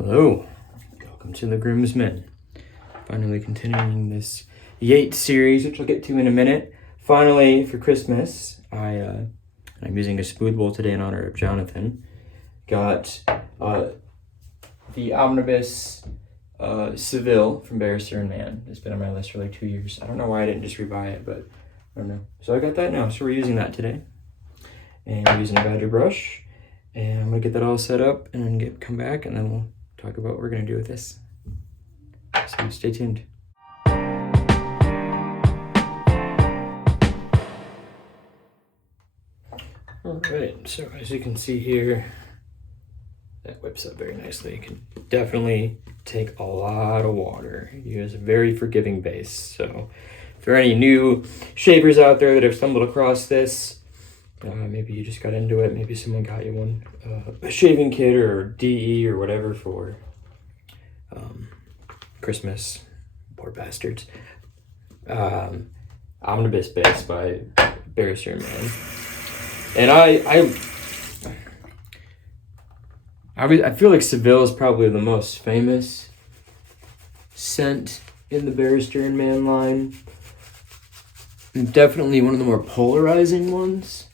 Hello, welcome to the Groomsmen. Finally continuing this Yates series, which I'll get to in a minute. Finally, for Christmas, I'm using a smooth bowl today in honor of Jonathan. Got the Omnibus Seville from Barrister and Mann. It's been on my list for like 2 years. I don't know why I didn't just rebuy it, but I don't know. So I got that now, so we're using that today. And I'm using a Badger brush. And I'm gonna get that all set up and then come back, and then we'll talk about what we're gonna do with this. So stay tuned. All right, so as you can see here, that whips up very nicely. It can definitely take a lot of water. It uses a very forgiving base. So if there are any new shavers out there that have stumbled across this, maybe you just got into it, maybe someone got you one, a shaving kit or DE or whatever for Christmas, poor bastards. Omnibus base by Barrister and Mann. And I feel like Seville is probably the most famous scent in the Barrister and Mann line. And definitely one of the more polarizing ones.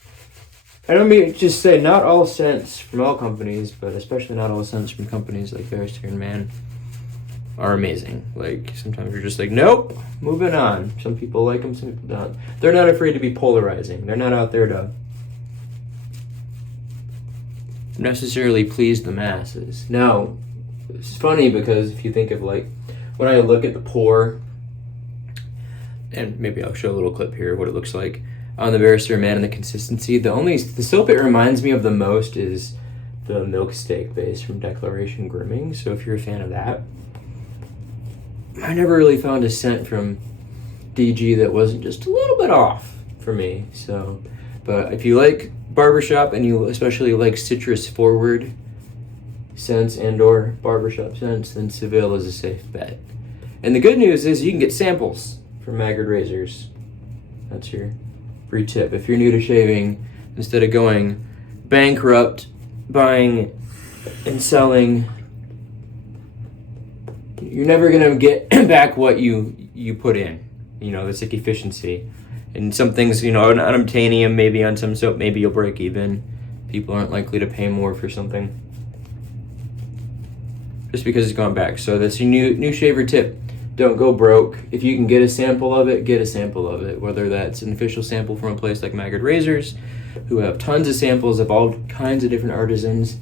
I don't mean just say not all scents from all companies, but especially not all scents from companies like Barrister and Mann are amazing. Like, sometimes you're just like, nope, moving on. Some people like them, some people don't. They're not afraid to be polarizing. They're not out there to necessarily please the masses. Now, it's funny because if you think of, like, when I look at the pour, and maybe I'll show a little clip here of what it looks like on the Barrister Man and the consistency. The soap it reminds me of the most is the Milk Steak base from Declaration Grooming. So if you're a fan of that, I never really found a scent from DG that wasn't just a little bit off for me. So, but if you like barbershop and you especially like citrus forward scents and or barbershop scents, then Seville is a safe bet. And the good news is you can get samples from Maggard Razors. That's your free tip. If you're new to shaving, instead of going bankrupt, buying and selling, you're never gonna get back what you put in. You know, it's like efficiency. And some things, you know, an unobtainium, maybe on some soap, maybe you'll break even. People aren't likely to pay more for something just because it's gone back. So that's your new shaver tip. Don't go broke. If you can get a sample of it, get a sample of it. Whether that's an official sample from a place like Maggard Razors, who have tons of samples of all kinds of different artisans,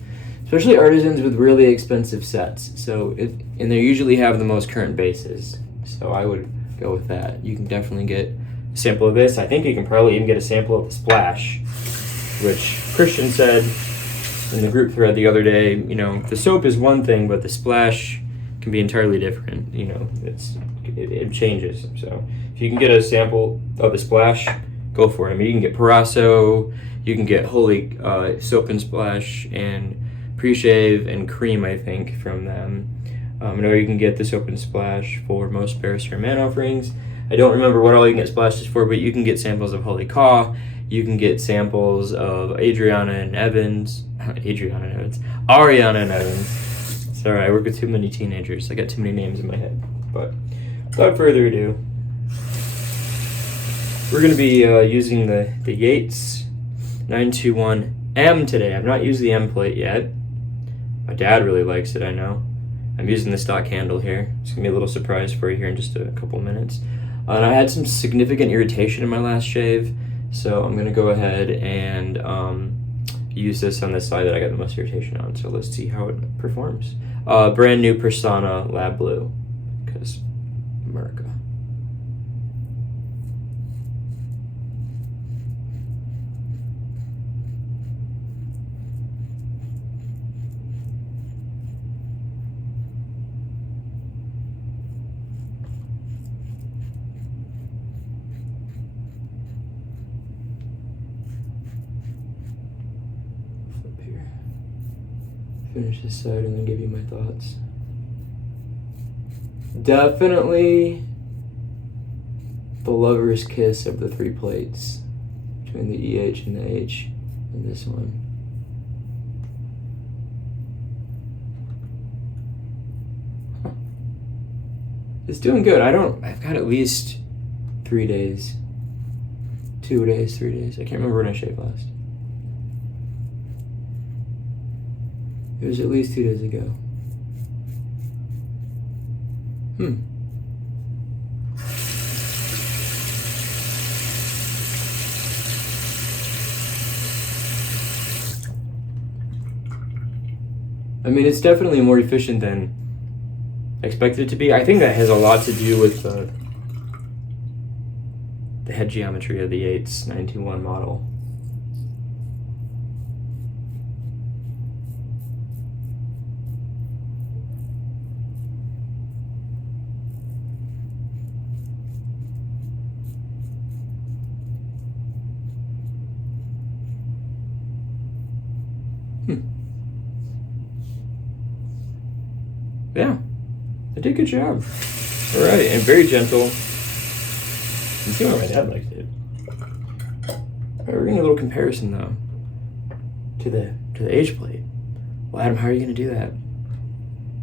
especially artisans with really expensive sets. And they usually have the most current bases. So I would go with that. You can definitely get a sample of this. I think you can probably even get a sample of the Splash, which Christian said in the group thread the other day, you know, the soap is one thing, but the Splash can be entirely different. You know, it changes. So if you can get a sample of the Splash, go for it. I mean, you can get Parasso, you can get Holy Soap and Splash and Pre-Shave and Cream, I think, from them. Or you can get the Soap and Splash for most Barrister and Mann offerings. I don't remember what all you can get splashes for, but you can get samples of Holy Caw. You can get samples of Ariana and Evans. Sorry, I work with too many teenagers. I got too many names in my head. But without further ado, we're going to be using the Yates 921M today. I've not used the M plate yet. My dad really likes it, I know. I'm using the stock handle here. It's going to be a little surprise for you here in just a couple minutes. And I had some significant irritation in my last shave, so I'm going to go ahead and use this on the side that I got the most irritation on. So let's see how it performs. Brand new Persona Lab Blue, because America. Finish this side and then give you my thoughts. Definitely the lover's kiss of the three plates between the EH and the H in this one. It's doing good. I've got at least 3 days. 2 days, 3 days. I can't remember when I shaved last. It was at least 2 days ago. I mean, it's definitely more efficient than I expected it to be. I think that has a lot to do with the head geometry of the Yates 921 model. Yeah, I did a good job. All right, and very gentle. You can see why my dad liked it. All right, we're getting a little comparison though to the age plate. Well, Adam, how are you gonna do that?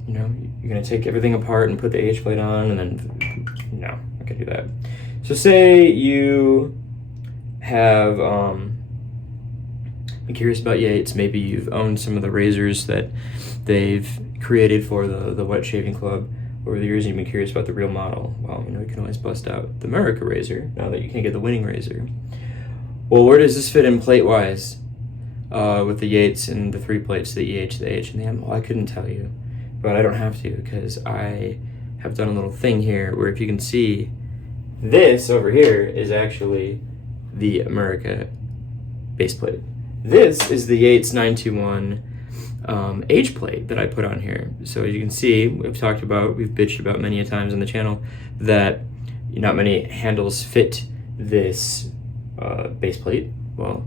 You know, you're gonna take everything apart and put the age plate on, and then no, I can't do that. So say you have been curious about Yates. Maybe you've owned some of the razors that they've created for the wet shaving club over the years, and you've been curious about the real model. Well, you know, you can always bust out the America razor now that you can't get the winning razor. Well, where does this fit in plate-wise with the Yates and the 3 plates, the EH, the H, and the M? Well, I couldn't tell you, but I don't have to because I have done a little thing here where if you can see, this over here is actually the America base plate. This is the Yates 921 H plate that I put on here. So as you can see, we've bitched about many a times on the channel that not many handles fit this base plate. Well,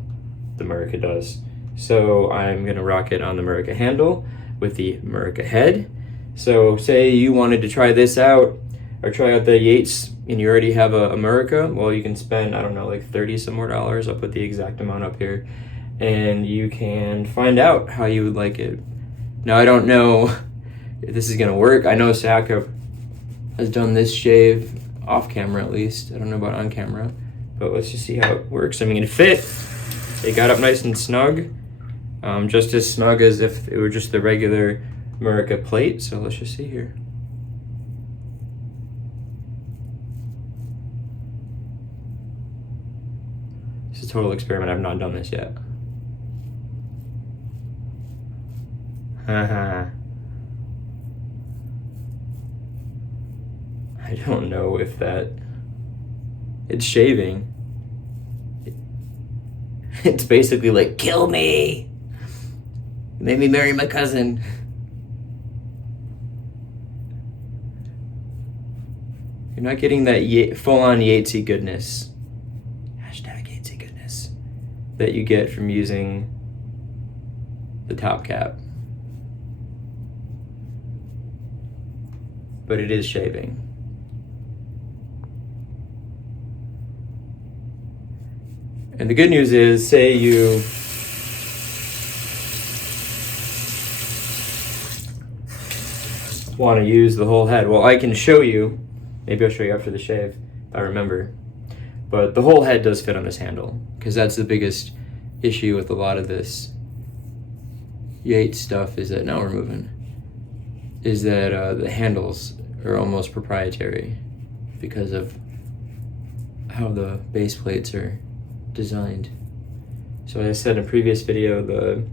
the America does. So I'm gonna rock it on the America handle with the America head. So say you wanted to try this out or try out the Yates and you already have a America, well, you can spend, I don't know, like 30 some more dollars. I'll put the exact amount up here and you can find out how you would like it. Now, I don't know if this is gonna work. I know Saka has done this shave off camera at least. I don't know about on camera, but let's just see how it works. I mean, it fit. It got up nice and snug, just as snug as if it were just the regular America plate. So let's just see here. It's a total experiment. I've not done this yet. I don't know if it's shaving. It's basically like, kill me! Made me marry my cousin. You're not getting that full-on Yatesy goodness. Hashtag Yatesy goodness. That you get from using the top cap. But it is shaving. And the good news is, say you want to use the whole head. Well, I can show you. Maybe I'll show you after the shave, if I remember. But the whole head does fit on this handle, because that's the biggest issue with a lot of this Yates stuff is that, now we're moving, is that the handles are almost proprietary because of how the base plates are designed. So as I said in a previous video, the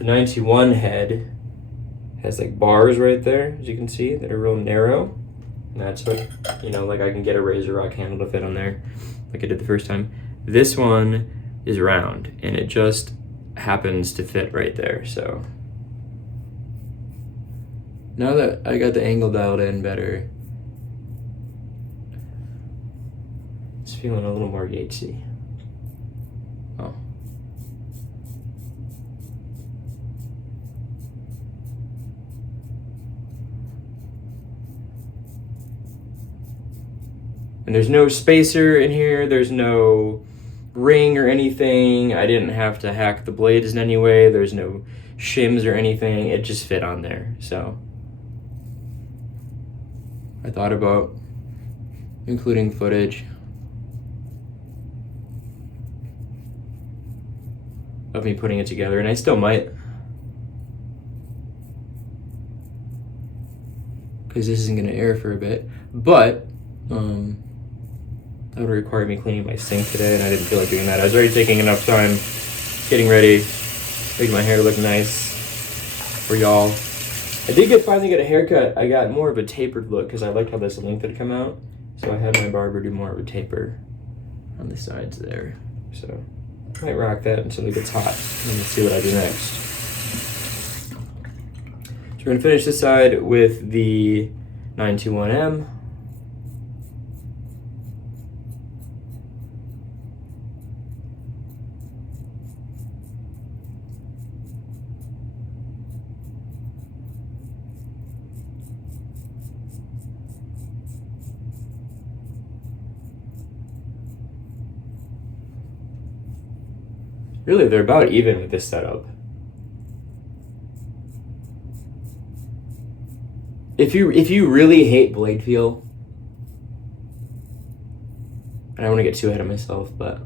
921 head has like bars right there, as you can see, that are real narrow. And that's what, you know, like I can get a razor rock handle to fit on there like I did the first time. This one is round and it just happens to fit right there. So now that I got the angle dialed in better, it's feeling a little more Yatesy. Oh. And there's no spacer in here, there's no ring or anything. I didn't have to hack the blades in any way. There's no shims or anything. It just fit on there. So I thought about including footage of me putting it together, and I still might, because this isn't going to air for a bit, but that would require me cleaning my sink today, and I didn't feel like doing that. I was already taking enough time getting ready, making my hair look nice for y'all. I did finally get a haircut. I got more of a tapered look because I liked how this length had come out, so I had my barber do more of a taper on the sides there. So I might rock that until it gets hot, and let's see what I do next. So we're gonna finish this side with the 921M. Really, they're about even with this setup. If you really hate blade feel, I don't want to get too ahead of myself, but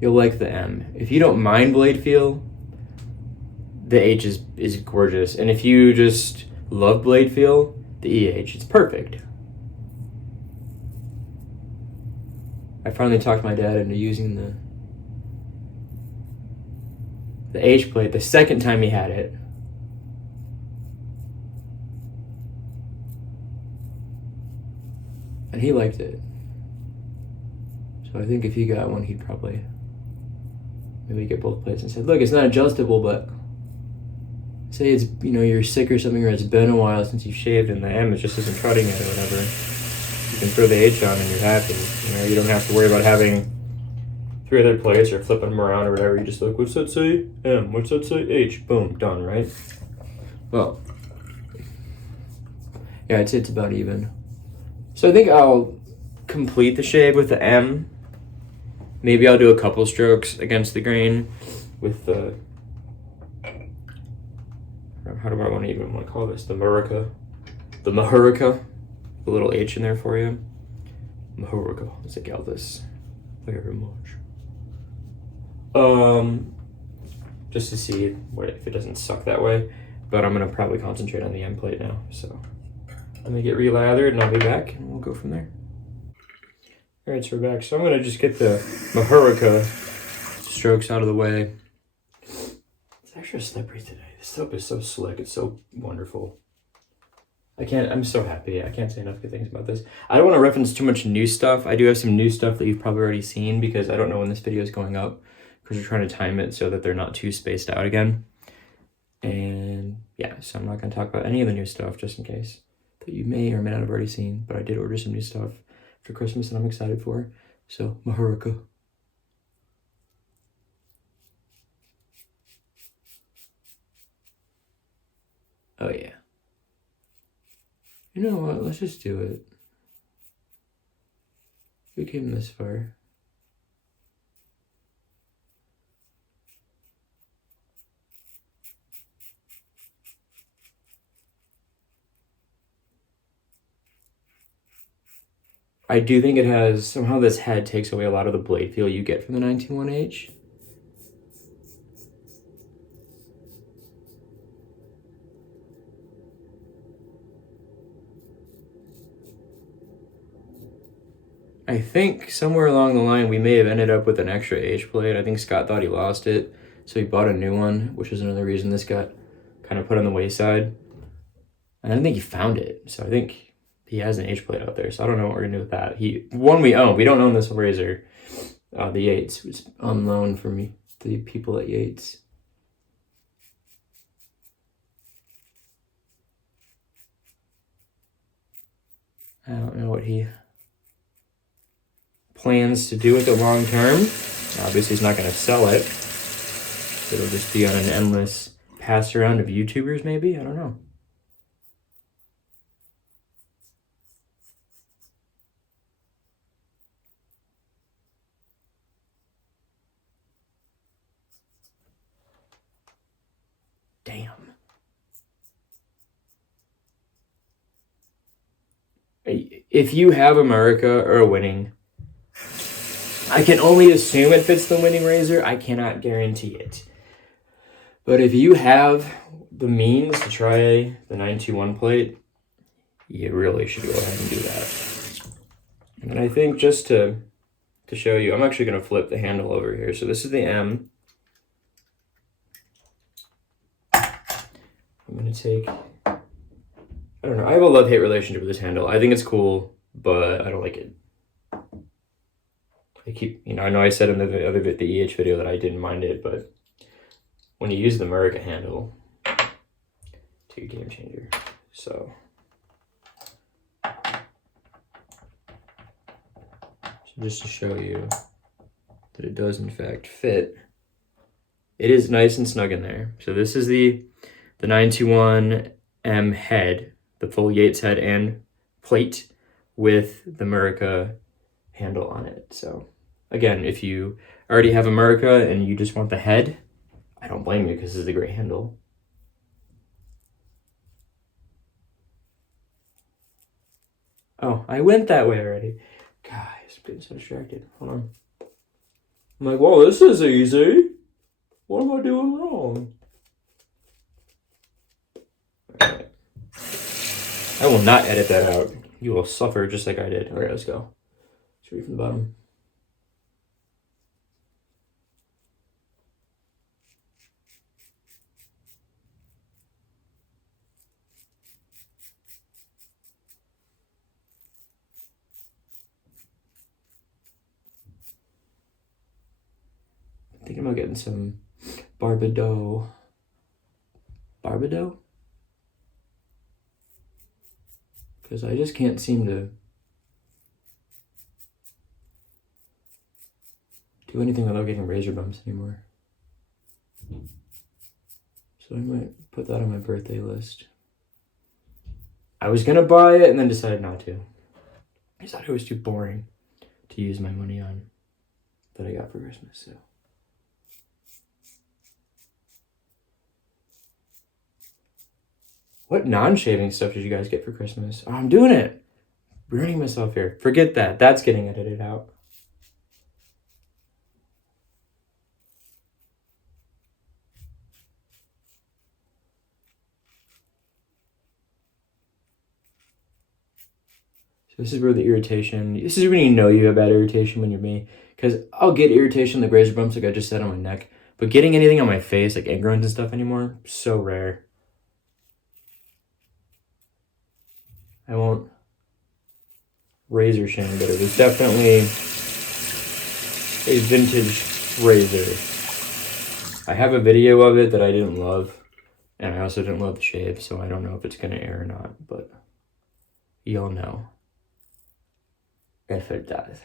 you'll like the M. If you don't mind blade feel, the H is gorgeous. And if you just love blade feel, the EH, it's perfect. I finally talked my dad into using the H plate the second time he had it. And he liked it. So I think if he got one, he'd probably maybe get both plates and said, look, it's not adjustable, but say it's, you're sick or something, or it's been a while since you've shaved and the M just isn't cutting it or whatever. You can throw the H on and you're happy. You don't have to worry about having 3 other plates or flipping them around or whatever. You just look, what's that say? M, what's that say? H, boom, done, right? Well, yeah, it's about even. So I think I'll complete the shave with the M. Maybe I'll do a couple strokes against the grain with the, how do I want to even want to call this? The Mahurika. The Mahurika. A little H in there for you. Mahurika. It's like Elvis. Very much. Just to see if it doesn't suck that way. But I'm gonna probably concentrate on the M plate now. So let me get relathered and I'll be back and we'll go from there. All right, so we're back. So I'm gonna just get the Mahurika strokes out of the way. It's extra slippery today. This soap is so slick. It's so wonderful. I'm so happy. I can't say enough good things about this. I don't want to reference too much new stuff. I do have some new stuff that you've probably already seen because I don't know when this video is going up because we're trying to time it so that they're not too spaced out again. And yeah, so I'm not going to talk about any of the new stuff just in case that you may or may not have already seen, but I did order some new stuff for Christmas and I'm excited for. So, Mahurika. Oh yeah. You know what? Let's just do it. We came this far. I do think it has, somehow this head takes away a lot of the blade feel you get from the 921H. I think somewhere along the line we may have ended up with an extra H plate. I think Scott thought he lost it, so he bought a new one, which is another reason this got kind of put on the wayside. And I don't think he found it, so I think he has an H plate out there. So I don't know what we're gonna do with that. One we own. We don't own this razor. The Yates was on loan for me. The people at Yates. I don't know what he plans to do with it long term. Obviously, he's not going to sell it. It'll just be on an endless pass around of YouTubers, maybe? I don't know. Damn. if you have America or a winning, I can only assume it fits the winning razor. I cannot guarantee it. But if you have the means to try the 921 plate, you really should go ahead and do that. And I think just to show you, I'm actually going to flip the handle over here. So this is the M. I'm going to take, I don't know, I have a love-hate relationship with this handle. I think it's cool, but I don't like it. I keep, I know I said in the EH video that I didn't mind it, but when you use the America handle, it's a game changer. So just to show you that it does in fact fit, it is nice and snug in there. So this is the 921M head, the full Yates head and plate with the America handle on it. So again, if you already have America and you just want the head, I don't blame you because this is a great handle. Oh, I went that way already. Guys, I'm getting so distracted. Hold on. I'm like, whoa, this is easy. What am I doing wrong? All right. I will not edit that out. You will suffer just like I did. All right, let's go. Let's read from the bottom. I'm thinking about getting some Barbado. Barbado? Because I just can't seem to do anything without getting razor bumps anymore. So I might put that on my birthday list. I was gonna buy it and then decided not to. I thought it was too boring to use my money on that I got for Christmas, so. What non-shaving stuff did you guys get for Christmas? Oh, I'm doing it. Ruining myself here. Forget that. That's getting edited out. So this is where the irritation, this is when you know you have bad irritation when you're me. Because I'll get irritation like razor bumps like I just said on my neck. But getting anything on my face, like ingrowns and stuff anymore, so rare. I won't razor shame, but it was definitely a vintage razor. I have a video of it that I didn't love, and I also didn't love the shave, so I don't know if it's going to air or not, but you'll know if it does.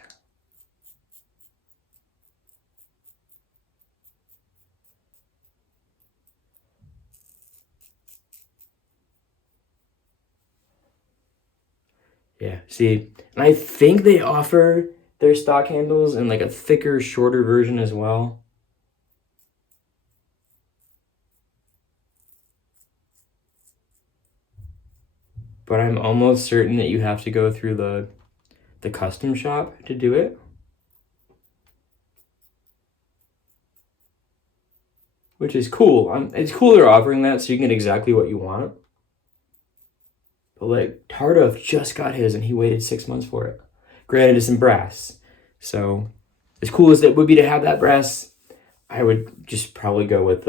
Yeah, see, and I think they offer their stock handles in like a thicker, shorter version as well. But I'm almost certain that you have to go through the custom shop to do it. Which is cool. It's cool they're offering that so you can get exactly what you want. But like Tardif just got his and he waited 6 months for it. Granted, it's in brass. So as cool as it would be to have that brass, I would just probably go with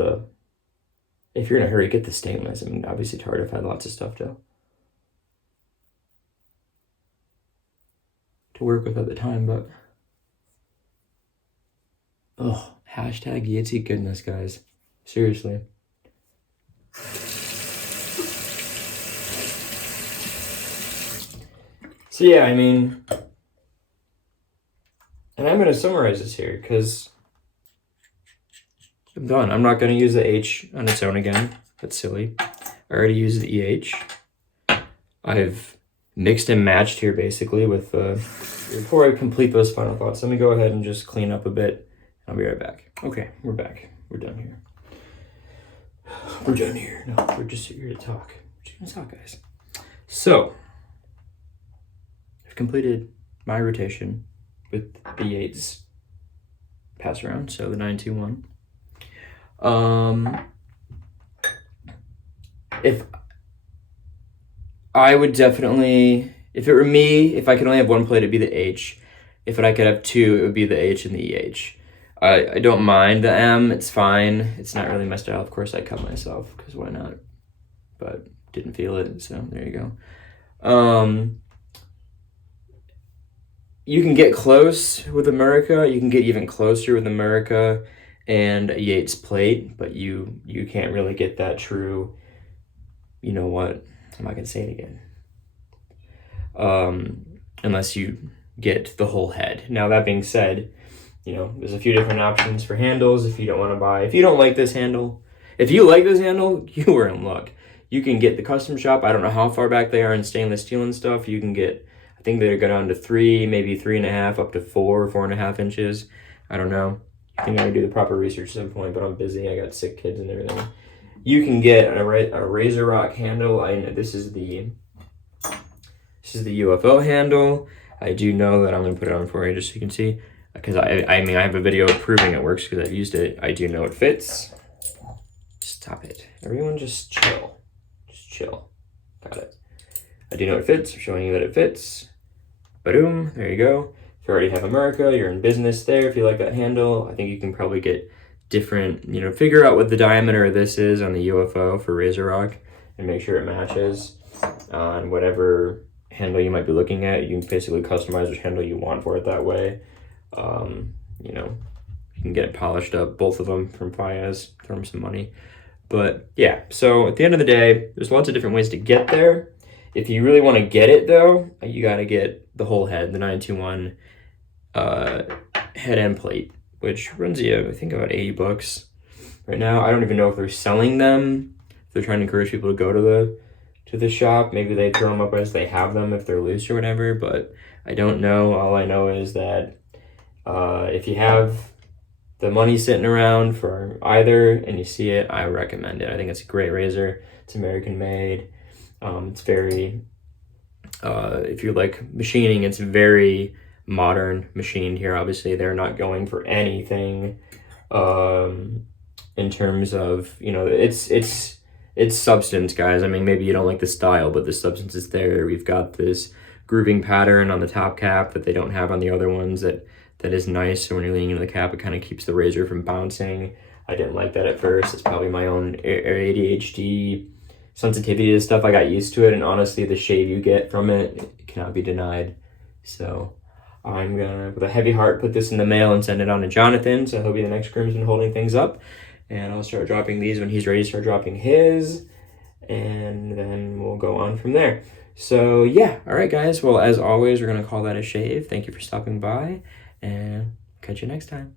if you're in a hurry, get the stainless. I mean, obviously Tardif had lots of stuff to work with at the time, but oh, hashtag Yatesy goodness, guys. Seriously. So yeah, I mean, and I'm going to summarize this here because I'm done. I'm not going to use the H on its own again. That's silly. I already used the EH. I've mixed and matched here basically with before I complete those final thoughts, let me go ahead and just clean up a bit. I'll be right back. Okay, we're back. We're done here. We're done here. No, we're just here to talk. We're just gonna talk, guys. So, I've completed my rotation with the Yates pass around, so the 921. If I would definitely, if it were me, if I could only have one plate, it'd be the H. If I could have two, it would be the H and the EH. I don't mind the M, it's fine. It's not really my style. Of course, I cut myself, because why not? But didn't feel it, so there you go. You can get close with America. You can get even closer with America and a Yates plate, but you can't really get that true, you know what? I'm not going to say it again. Unless you get the whole head. Now, that being said, you know, there's a few different options for handles if you don't want to buy. If you don't like this handle, if you like this handle, you are in luck. You can get the custom shop. I don't know how far back they are in stainless steel and stuff. You can get, I think they go down to 3, maybe 3.5, up to 4.5 inches. I don't know. I think I would do the proper research at some point, but I'm busy. I got sick kids and everything. You can get a Razor Rock handle. I know this is the UFO handle. I do know that I'm going to put it on for you just so you can see. Because I mean, I have a video proving it works because I've used it. I do know it fits. Stop it. Everyone just chill. Just chill. Got it. I do know it fits. I'm showing you that it fits. Boom. There you go. If you already have America, you're in business there. If you like that handle, I think you can probably get different, you know, figure out what the diameter of this is on the UFO for Razor Rock and make sure it matches on whatever handle you might be looking at. You can basically customize which handle you want for it that way. You know, you can get it polished up, both of them from Fayez, throw them some money. But yeah, so at the end of the day, there's lots of different ways to get there. If you really want to get it though, you got to get the whole head, the 921 head end plate, which runs you, I think, about $80 right now. I don't even know if they're selling them. If they're trying to encourage people to go to the shop, maybe they throw them up as they have them if they're loose or whatever, but I don't know. All I know is that if you have the money sitting around for either and you see it, I recommend it. I think it's a great razor. It's American made. It's very, if you like machining, it's very modern machined here. Obviously, they're not going for anything in terms of, you know, it's substance, guys. I mean, maybe you don't like the style, but the substance is there. We've got this grooving pattern on the top cap that they don't have on the other ones that is nice. So when you're leaning into the cap, it kind of keeps the razor from bouncing. I didn't like that at first. It's probably my own ADHD sensitivity to stuff. I got used to it, and honestly, the shave you get from it cannot be denied. So I'm gonna, with a heavy heart, put this in the mail and send it on to Jonathan. So he'll be the next groomsman holding things up. And I'll start dropping these when he's ready to start dropping his. And then we'll go on from there. So yeah, all right, guys. Well, as always, we're going to call that a shave. Thank you for stopping by, and catch you next time.